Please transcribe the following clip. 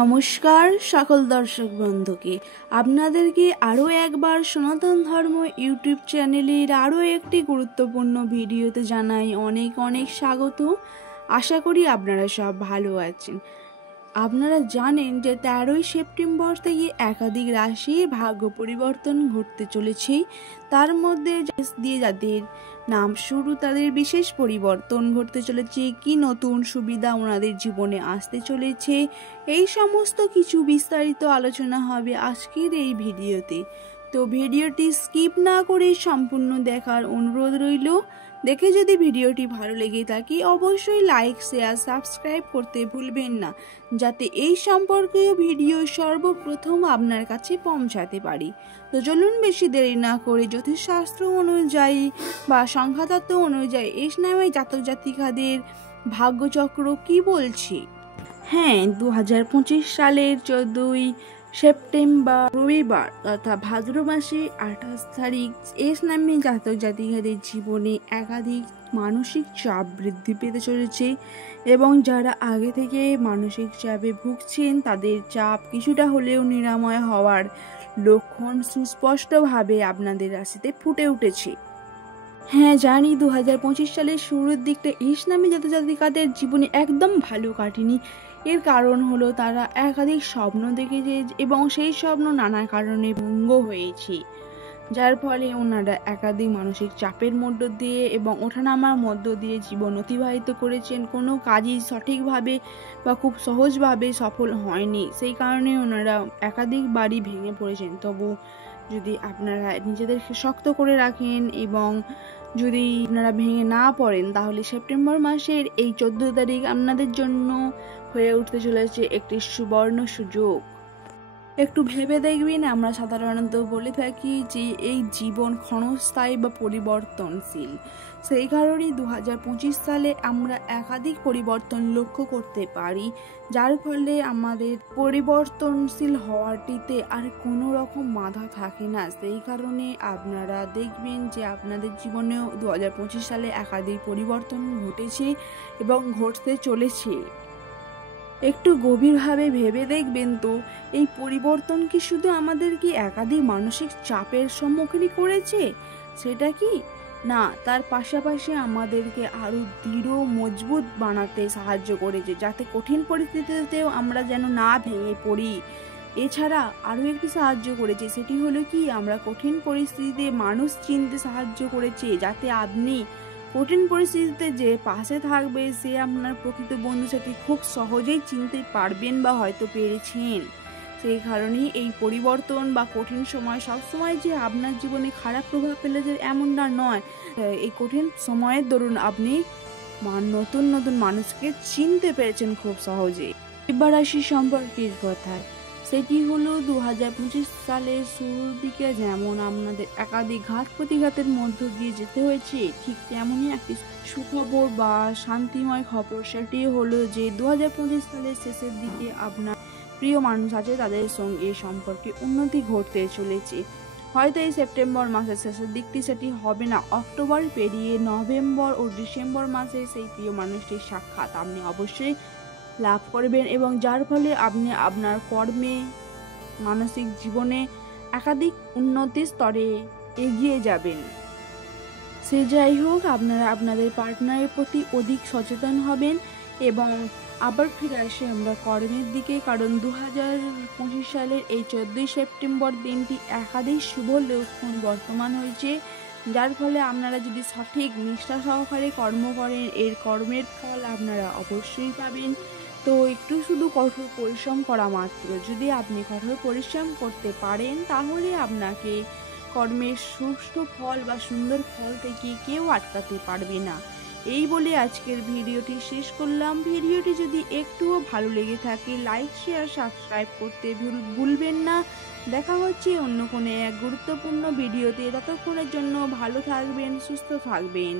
নমস্কার সকল দর্শক বন্ধুকে আপনাদেরকে আরও একবার সনাতন ধর্ম ইউটিউব চ্যানেলের আরও একটি গুরুত্বপূর্ণ ভিডিওতে জানাই অনেক অনেক স্বাগত। আশা করি আপনারা সব ভালো আছেন। আপনারা জানেন যে 13ই সেপ্টেম্বর থেকে একাধিক রাশির ভাগ্য পরিবর্তন ঘটতে চলেছে। তার মধ্যে দিয়ে যাদের নাম শুরু তাদের বিশেষ পরিবর্তন ঘটতে চলেছে, কি নতুন সুবিধা ওনাদের জীবনে আসতে চলেছে, এই সমস্ত কিছু বিস্তারিত আলোচনা হবে আজকের এই ভিডিওতে। তো ভিডিওটি স্কিপ না করে সম্পূর্ণ দেখার অনুরোধ রইল। দেখে যদি ভিডিওটি ভালো লেগে থাকে অবশ্যই লাইক শেয়ার সাবস্ক্রাইব করতে ভুলবেন না, যাতে এই সম্পর্কীয় ভিডিও সর্বপ্রথম আপনার কাছে পৌঁছাতে পারি। তো চলুন বেশি দেরি না করে জ্যোতিষশাস্ত্র অনুযায়ী বা সংখ্যাতত্ত্ব অনুযায়ী এই নামে জাতক জাতিকাদের ভাগ্যচক্র কি বলছে। হ্যাঁ, 2025 সালের 14ই সেপ্টেম্বর রবিবার তথা ভাদ্র মাসে 28 তারিখ এস নামে জাতক জাতিকাদের জীবনে একাধিক মানসিক চাপ বৃদ্ধি পেতে চলেছে এবং যারা আগে থেকে মানসিক চাপে ভুগছেন তাদের চাপ কিছুটা হলেও নিরাময় হওয়ার লক্ষণ সুস্পষ্টভাবে আপনাদের রাশিতে ফুটে উঠেছে। হ্যাঁ জানি 2025 সালের শুরুর দিকটা এস নামে জাতক জাতিকাদের জীবনে একদম ভালো কাটেনি। এর কারণ হলো তারা একাধিক স্বপ্ন দেখেছে এবং সেই স্বপ্ন নানা কারণে ভঙ্গ হয়েছে, যার ফলে ওনারা একাধিক মানসিক চাপের মধ্য দিয়ে এবং ওঠানামার মধ্য দিয়ে জীবন অতিবাহিত করেছেন। কোনো কাজই সঠিকভাবে বা খুব সহজভাবে সফল হয়নি, সেই কারণে ওনারা একাধিকবারই ভেঙে পড়েছেন। তবু যদি আপনারা নিজেদেরকে শক্ত করে রাখেন এবং যদি আপনারা ভেঙে না পড়েন তাহলে সেপ্টেম্বর মাসের এই 14 তারিখ আপনাদের জন্য হয়ে উঠতে চলেছে একটি সুবর্ণ সুযোগ। একটু ভেবে দেখবেন, আমরা সাধারণত বলে থাকি যে এই জীবন ক্ষণস্থায়ী বা পরিবর্তনশীল। সেই কারণেই 2025 সালে আমরা একাধিক পরিবর্তন লক্ষ্য করতে পারি, যার ফলে আমাদের পরিবর্তনশীল হওয়াটিতে আর কোনো রকম বাধা থাকে না। সেই কারণে আপনারা দেখবেন যে আপনাদের জীবনেও 2025 সালে একাধিক পরিবর্তন ঘটেছে এবং ঘটতে চলেছে। একটু গভীরভাবে ভেবে দেখবেন তো, এই পরিবর্তন কি শুধু আমাদেরকে একাধিক মানসিক চাপের সম্মুখীন করেছে সেটা কি না, তার পাশাপাশি আমাদেরকে আরো দৃঢ় মজবুত বানাতে সাহায্য করেছে, যাতে কঠিন পরিস্থিতিতেও আমরা যেন না ভেঙে পড়ি। এছাড়া আরও একটি সাহায্য করেছে, সেটি হলো কি আমরা কঠিন পরিস্থিতিতে মানুষ চিনতে সাহায্য করেছে, যাতে আপনি কঠিন পরিস্থিতিতে যে পাশে থাকবে সে আপনার প্রকৃত বন্ধু সেটি খুব সহজেই চিনতে পারবেন বা হয়তো পেরেছেন। সেই কারণেই এই পরিবর্তন বা কঠিন সময় সবসময় যে আপনার জীবনে খারাপ প্রভাব ফেলেছে এমনটা নয়। এই কঠিন সময়ের দরুন আপনি নতুন নতুন মানুষকে চিনতে পেরেছেন খুব সহজে। এবার আসি সম্পর্কের কথায়, সেটি হলো 2025 সালের শুরুর দিকে যেমন আপনাদের একাধিক ঘাত প্রতিঘাতের মধ্য দিয়ে যেতে হয়েছে, ঠিক তেমনই একটি সুখবর বা শান্তিময় খবর। সেটি হলো যে 2025 সালের শেষের দিকে আপনার প্রিয় মানুষ আছে তাদের সঙ্গে সম্পর্কে উন্নতি ঘটতে চলেছে। হয়তো এই সেপ্টেম্বর মাসের শেষের দিকটি সেটি হবে না, অক্টোবর পেরিয়ে নভেম্বর ও ডিসেম্বর মাসে সেই প্রিয় মানুষটির সাক্ষাৎ আপনি অবশ্যই লাভ করবেন এবং যার ফলে আপনি আপনার কর্মে মানসিক জীবনে একাধিক উন্নতি স্তরে এগিয়ে যাবেন। সে যাই হোক, আপনারা আপনাদের পার্টনারের প্রতি অধিক সচেতন হবেন এবং আবার ফিরে আসি আমরা কর্মের দিকে, কারণ 2025 সালের এই 14ই সেপ্টেম্বর দিনটি একাধিক শুভ লক্ষণ বর্তমান হয়েছে, যার ফলে আপনারা যদি সঠিক নিষ্ঠা সহকারে কর্ম করেন এর কর্মের ফল আপনারা অবশ্যই পাবেন। তো একটু শুধু কঠোর পরিশ্রম করা মাত্র, যদি আপনি কঠোর পরিশ্রম করতে পারেন তাহলে আপনাকে কর্মের সুষ্ঠু ফল বা সুন্দর ফল থেকে কেউ আটকাতে পারবে না। এই বলে আজকের ভিডিওটি শেষ করলাম। ভিডিওটি যদি একটুও ভালো লেগে থাকে লাইক শেয়ার সাবস্ক্রাইব করতে ভুলবেন না। দেখা হচ্ছে অন্য কোনো এক গুরুত্বপূর্ণ ভিডিওতে। ততক্ষণের জন্য ভালো থাকবেন, সুস্থ থাকবেন।